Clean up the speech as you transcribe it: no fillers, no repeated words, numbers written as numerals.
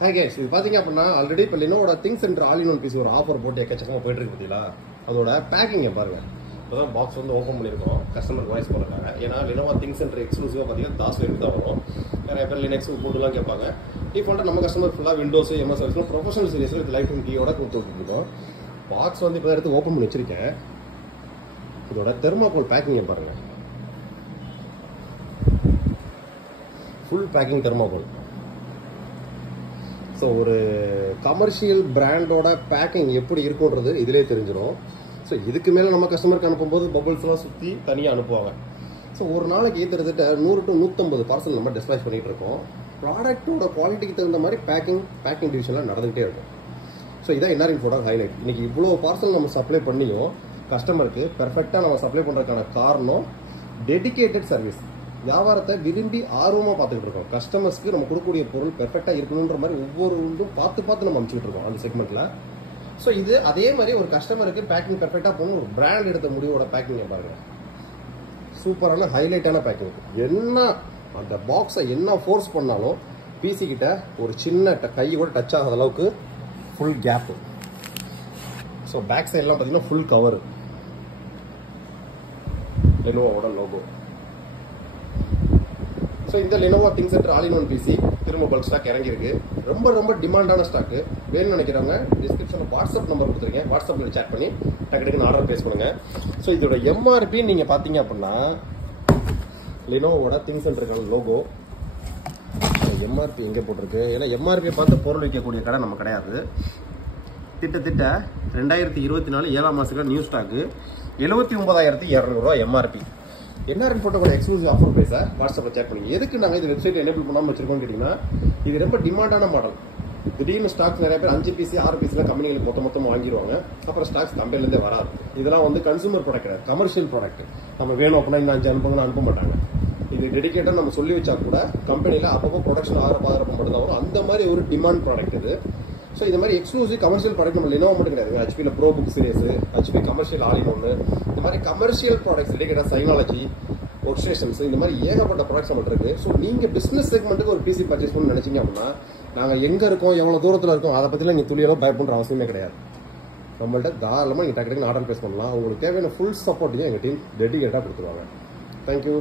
Hi guys, இது பார்த்தீங்க அப்படின்னா ஆல்ரெடி இப்போ லினோவோட think centre all in one piece ஒரு ஆஃபர் போட்டு எக்கச்சக்கமாக போயிட்டு இருக்கு பார்த்தீங்களா. அதோட பேக்கிங்கை பாருங்க. இப்போதான் பாக்ஸ் வந்து ஓப்பன் பண்ணியிருக்கோம் கஸ்டமர் வாய்ஸ் போடுறாங்க. ஏன்னா லினோவா திங்க் சென்டர் எக்ஸ்க்ளூசிவாக பார்த்தீங்கன்னா தாஸ் எடுத்து தான் வரும். நிறைய பேர் லினக்ஸ் போட்டுலாம் கேட்பாங்க. டிஃபால்ட்டாக நம்ம கஸ்டமர் ஃபுல்லாக விண்டோஸ் எம்எஸ் சர்வீஸ்லாம் ப்ரொஃபஷனல் சீரியஸில் வித் லைஃப் கீயோட கொடுத்து விட்டுருக்கோம். பாக்ஸ் வந்து இப்போ எடுத்து ஓப்பன் பண்ணி வச்சிருக்கேன். இதோட தெர்மாகோல் பேக்கிங்கை பாருங்க. Full packing thermocol. ஸோ ஒரு கமர்ஷியல் பிராண்டோட பேக்கிங் எப்படி இருக்குன்றது இதிலே தெரிஞ்சிடும். ஸோ இதுக்கு மேலே நம்ம கஸ்டமருக்கு அனுப்பும்போது பபுள்ஸ்லாம் சுற்றி தனியாக அனுப்புவாங்க. ஸோ ஒரு நாளைக்கு கிட்டத்தட்ட 100 to 150 பார்சல் நம்ம டிஸ்பேச் பண்ணிகிட்டு இருக்கோம். ப்ராடக்ட்டோட குவாலிட்டிக்கு தகுந்த மாதிரி பேக்கிங் டிவிஷன்லாம் நடந்துகிட்டே இருக்கும். ஸோ இதான் என்ஆர் இன்ஃபோட ஹைலைட். இன்றைக்கி இவ்வளோ பார்சல் நம்ம சப்ளை பண்ணியும் கஸ்டமருக்கு பெர்ஃபெக்டாக நம்ம சப்ளை பண்ணுறதுக்கான காரணம் டெடிகேட்டட் சர்வீஸ். வியாபாரத்தை விரும்பி ஆர்வமாக பார்த்துக்கிட்டு இருக்கோம். கஸ்டமர்ஸ்க்கு நம்ம கொடுக்கக்கூடிய பொருள் பெர்ஃபெக்டாக இருக்கணுன்ற மாதிரி ஒவ்வொரு ஒன்றும் பார்த்து நம்ம அனுப்பிச்சிட்டு இருக்கோம் அந்த செக்மெண்ட்டில். ஸோ இது அதே மாதிரி ஒரு கஸ்டமருக்கு பேக்கிங் பெர்ஃபெக்டாக போகணும். ஒரு பிராண்ட் எடுத்த முடிவோட பேக்கிங்கை பாருங்க. சூப்பரான ஹைலைட்டான பேக்கிங். என்ன அந்த பாக்ஸை என்ன ஃபோர்ஸ் பண்ணாலும் பிசி கிட்ட ஒரு சின்ன கை கூட டச் ஆகாத அளவுக்கு ஃபுல் கேப்பு. ஸோ பேக் சைட்லாம் பார்த்தீங்கன்னா ஃபுல் கவர். லெனோவோட லோகோ. ஸோ இந்த Lenovo Think centre all in one PC திரும்ப பல்க் ஸ்டாக் இறங்கியிருக்கு. ரொம்ப டிமாண்டான ஸ்டாக்கு. வேணும்னு நினைக்கிறவங்க டிஸ்கிரிப்ஷனில் வாட்ஸ்அப் நம்பர் கொடுத்துருக்கேன். வாட்ஸ்அப்பில் சேட் பண்ணி டக்குன்னு ஆர்டர் பேஸ் பண்ணுங்க. ஸோ இதோட எம்ஆர்பி நீங்கள் பார்த்தீங்க அப்படின்னா லெனோவோட திங்க் சென்டருக்கான லோகோ. எம்ஆர்பி எங்கே போட்டிருக்கு? ஏன்னா எம்ஆர்பியை பார்த்து பொருள் வைக்கக்கூடிய கடை நம்ம கிடையாது. திட்ட 2024 7ஆம் மாதத்துக்கு நியூ ஸ்டாக்கு 79,200 எம்ஆர்பி. என்ஆர் இன்ஃபோட எக்ஸ்க்ளூசிவ் ஆஃபர் பிரைஸை வாட்ஸ்அப்பில் சேட் பண்ணுங்க. எதுக்கு நாங்கள் இது வெப்சைட் எனேபிள் பண்ணாமல் வச்சிருக்கோம்னு கேட்டிங்கன்னா, இது ரொம்ப டிமாண்டான மாடல். திடீர்னு ஸ்டாக்ஸ் நிறைய பேர் 5 பீஸ் 6 பீஸ்ல கம்பெனிகளுக்கு மொத்தமாக வாங்கிடுவாங்க. அப்புறம் ஸ்டாக்ஸ் கம்பெனிலேருந்தே வராது. இதெல்லாம் வந்து கன்சூமர் ப்ராடக்ட் கிடையாது, கமர்ஷியல் ப்ராடக்ட். நம்ம வேணும் அப்படின்னா இன்னும் 5 அனுப்புங்கன்னா அனுப்ப மாட்டாங்க. இது டெடிகேட்டாக நம்ம சொல்லி வச்சா கூட கம்பெனியில் அப்பப்போ ப்ரொடக்ஷன் ஆகிறப்ப மட்டும்தான் வரும். அந்த மாதிரி ஒரு டிமாண்ட் ப்ராடக்ட் இது. ஸோ இந்த மாதிரி எக்ஸ்க்ளூசிவ் கமர்ஷியல் ப்ராடக்ட் நம்ம லினோவா மட்டும் கிடையாது. ஹெச்பியில் pro book series, HP commercial all in ஒன்று, இந்த மாதிரி கமர்ஷியல் ப்ராடக்ட்ஸ் டெடிகேட்டாக சைனாலஜி, ஒர்க் ஸ்டேஷன்ஸ், இந்த மாதிரி ஏகப்பட்ட ப்ராடக்ட்ஸ் நம்மகிட்ட இருக்கு. ஸோ நீங்கள் பிஸ்னஸ் செக்மெண்ட்டுக்கு ஒரு பிசி பர்ச்சேஸ் பண்ணணும்னு நினைச்சீங்க அப்படின்னா, நாங்கள் எங்கே இருக்கோம், எவ்வளோ தூரத்தில் இருக்கோம், அதை பற்றிலாம் நீங்கள் துளியெல்லாம் பை பண்ணுற அவசியமே கிடையாது. நம்மள்ட்ட தாராளமாக நீங்கள் டக்கு ஆர்டர் பேஸ் பண்ணலாம். உங்களுக்கு தேவையான ஃபுல் சப்போர்ட்டையும் எங்கள் டீம் டெடிகேட்டாக கொடுத்துருவாங்க. தேங்க்யூ.